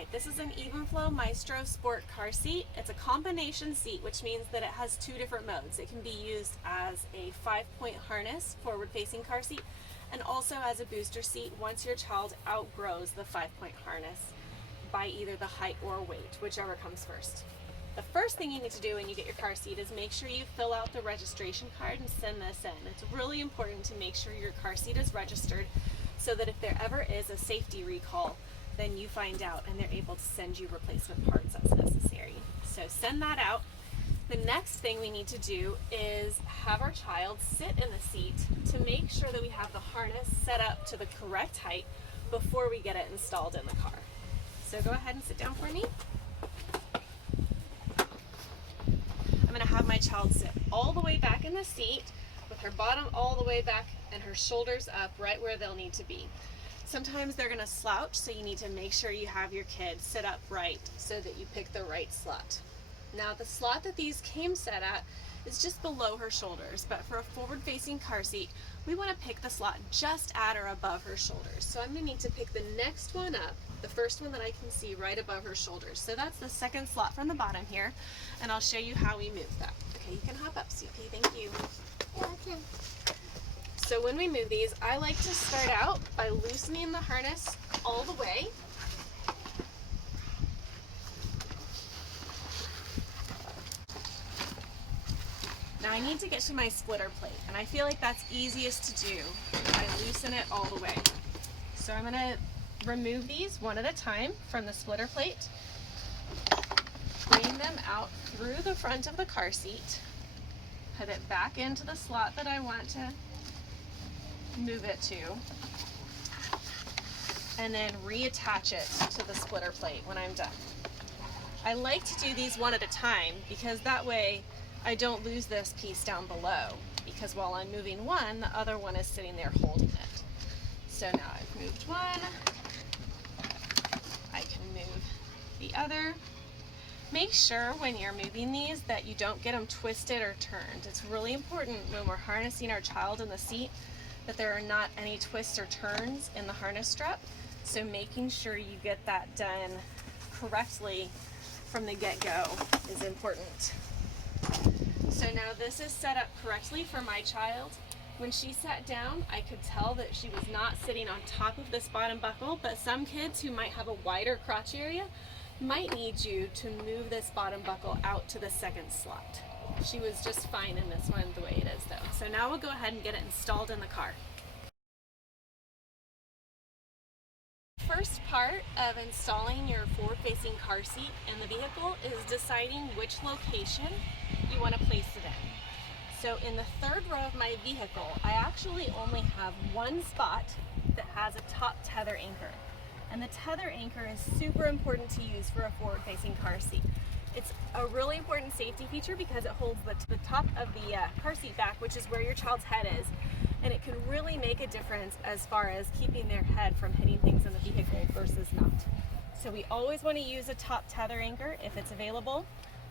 Alright, this is an Evenflo Maestro Sport car seat. It's a combination seat, which means that it has two different modes. It can be used as a 5-point harness, forward-facing car seat, and also as a booster seat once your child outgrows the 5-point harness by either the height or weight, whichever comes first. The first thing you need to do when you get your car seat is make sure you fill out the registration card and send this in. It's really important to make sure your car seat is registered so that if there ever is a safety recall, then you find out and they're able to send you replacement parts as necessary. So send that out. The next thing we need to do is have our child sit in the seat to make sure that we have the harness set up to the correct height before we get it installed in the car. So go ahead and sit down for me. I'm going to have my child sit all the way back in the seat with her bottom all the way back and her shoulders up right where they'll need to be. Sometimes they're going to slouch, so you need to make sure you have your kid sit up right so that you pick the right slot. Now the slot that these came set at is just below her shoulders, but for a forward-facing car seat, we want to pick the slot just at or above her shoulders. So I'm going to need to pick the next one up, the first one that I can see right above her shoulders. So that's the second slot from the bottom here, and I'll show you how we move that. Okay, you can hop up, CP, thank you. Yeah, I can. So when we move these, I like to start out by loosening the harness all the way. Now I need to get to my splitter plate, and I feel like that's easiest to do if I loosen it all the way. So I'm going to remove these one at a time from the splitter plate, bring them out through the front of the car seat, put it back into the slot that I want to move it to, and then reattach it to the splitter plate when I'm done. I like to do these one at a time because that way I don't lose this piece down below, because while I'm moving one, the other one is sitting there holding it. So now I've moved one, I can move the other. Make sure when you're moving these that you don't get them twisted or turned. It's really important when we're harnessing our child in the seat that there are not any twists or turns in the harness strap. So making sure you get that done correctly from the get-go is important. So now this is set up correctly for my child. When she sat down, I could tell that she was not sitting on top of this bottom buckle, but some kids who might have a wider crotch area might need you to move this bottom buckle out to the second slot. She was just fine in this one the way it is though. So now we'll go ahead and get it installed in the car. First part of installing your forward-facing car seat in the vehicle is deciding which location you want to place it in. So in the third row of my vehicle, I actually only have one spot that has a top tether anchor. And the tether anchor is super important to use for a forward-facing car seat. It's a really important safety feature because it holds the top of the car seat back, which is where your child's head is. And it can really make a difference as far as keeping their head from hitting things in the vehicle versus not. So we always want to use a top tether anchor if it's available.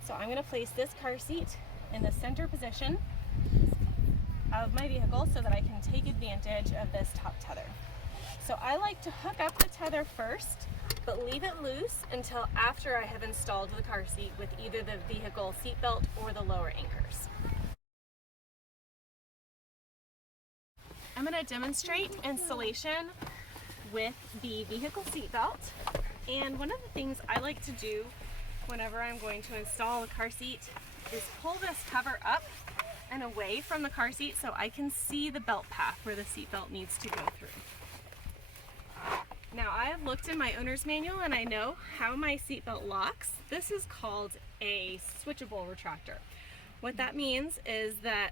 So I'm going to place this car seat in the center position of my vehicle so that I can take advantage of this top tether. So I like to hook up the tether first, but leave it loose until after I have installed the car seat with either the vehicle seatbelt or the lower anchors. I'm going to demonstrate installation with the vehicle seatbelt. And one of the things I like to do whenever I'm going to install a car seat is pull this cover up and away from the car seat so I can see the belt path where the seatbelt needs to go through. Now I have looked in my owner's manual and I know how my seatbelt locks. This is called a switchable retractor. What that means is that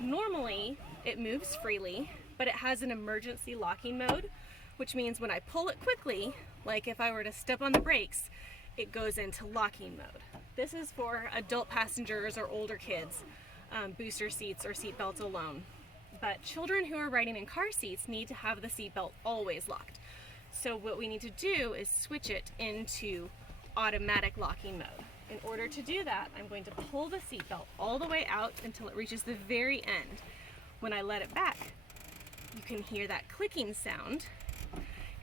normally it moves freely, but it has an emergency locking mode, which means when I pull it quickly, like if I were to step on the brakes, it goes into locking mode. This is for adult passengers or older kids, booster seats or seat belts alone. But children who are riding in car seats need to have the seatbelt always locked. So what we need to do is switch it into automatic locking mode. In order to do that, I'm going to pull the seatbelt all the way out until it reaches the very end. When I let it back, you can hear that clicking sound.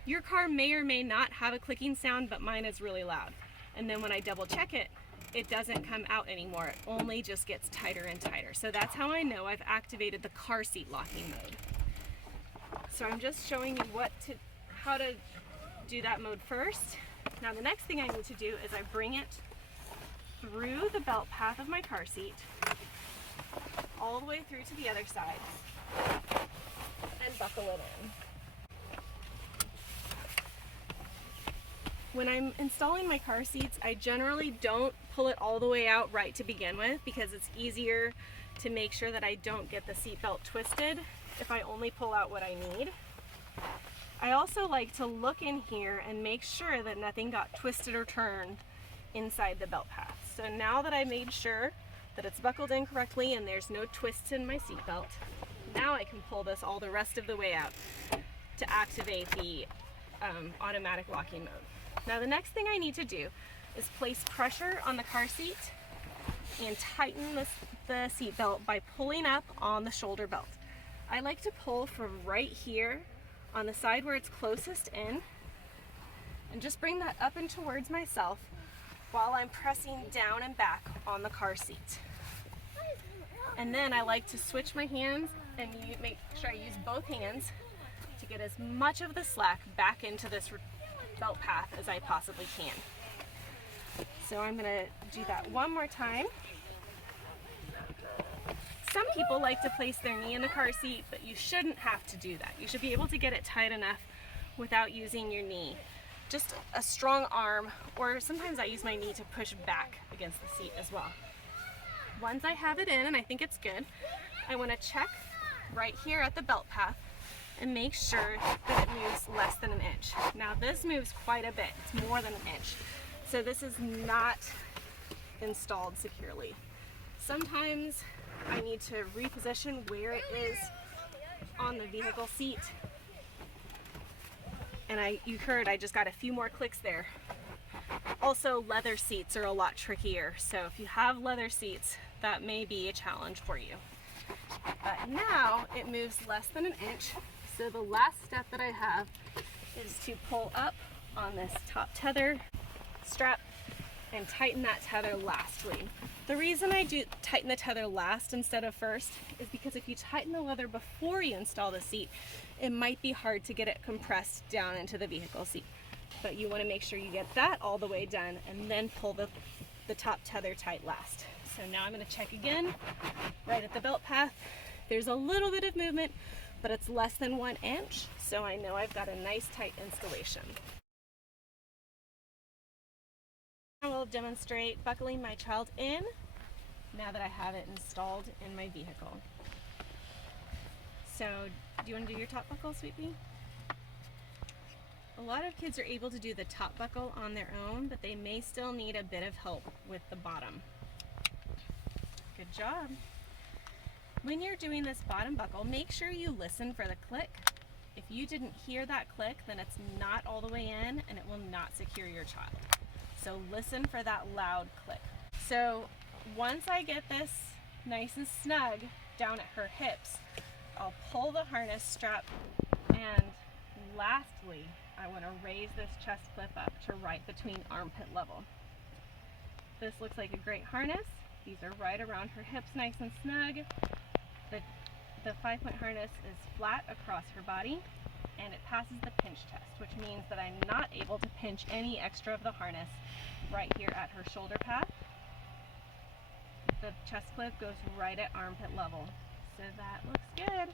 Your car may or may not have a clicking sound, but mine is really loud. And then when I double check it, it doesn't come out anymore. It only just gets tighter and tighter. So that's how I know I've activated the car seat locking mode. So I'm just showing you how to do that mode first. Now the next thing I need to do is I bring it through the belt path of my car seat, all the way through to the other side, and buckle it in. When I'm installing my car seats, I generally don't pull it all the way out right to begin with, because it's easier to make sure that I don't get the seat belt twisted if I only pull out what I need. I also like to look in here and make sure that nothing got twisted or turned inside the belt path. So now that I made sure that it's buckled in correctly and there's no twists in my seat belt, now I can pull this all the rest of the way out to activate the automatic locking mode. Now the next thing I need to do is place pressure on the car seat and tighten the seat belt by pulling up on the shoulder belt. I like to pull from right here on the side where it's closest in, and just bring that up and towards myself while I'm pressing down and back on the car seat. And then I like to switch my hands and make sure I use both hands to get as much of the slack back into this belt path as I possibly can. So I'm going to do that one more time. Some people like to place their knee in the car seat, but you shouldn't have to do that. You should be able to get it tight enough without using your knee. Just a strong arm, or sometimes I use my knee to push back against the seat as well. Once I have it in and I think it's good, I want to check right here at the belt path and make sure that it moves less than an inch. Now this moves quite a bit, it's more than an inch. So this is not installed securely. Sometimes I need to reposition where it is on the vehicle seat. And you heard I just got a few more clicks there. Also, leather seats are a lot trickier. So if you have leather seats, that may be a challenge for you. But now it moves less than an inch. So the last step that I have is to pull up on this top tether strap and tighten that tether lastly. The reason I do tighten the tether last instead of first is because if you tighten the leather before you install the seat, it might be hard to get it compressed down into the vehicle seat. But you want to make sure you get that all the way done and then pull the top tether tight last. So now I'm going to check again right at the belt path. There's a little bit of movement, but it's less than 1 inch, so I know I've got a nice tight installation. I will demonstrate buckling my child in now that I have it installed in my vehicle. So, do you want to do your top buckle, Sweet Pea? A lot of kids are able to do the top buckle on their own, but they may still need a bit of help with the bottom. Good job. When you're doing this bottom buckle, make sure you listen for the click. If you didn't hear that click, then it's not all the way in and it will not secure your child. So listen for that loud click. So once I get this nice and snug down at her hips, I'll pull the harness strap, and lastly, I want to raise this chest clip up to right between armpit level. This looks like a great harness. These are right around her hips, nice and snug. The 5-point harness is flat across her body, and it passes the pinch test, which means that I'm not able to pinch any extra of the harness right here at her shoulder pad. The chest clip goes right at armpit level. So that looks good.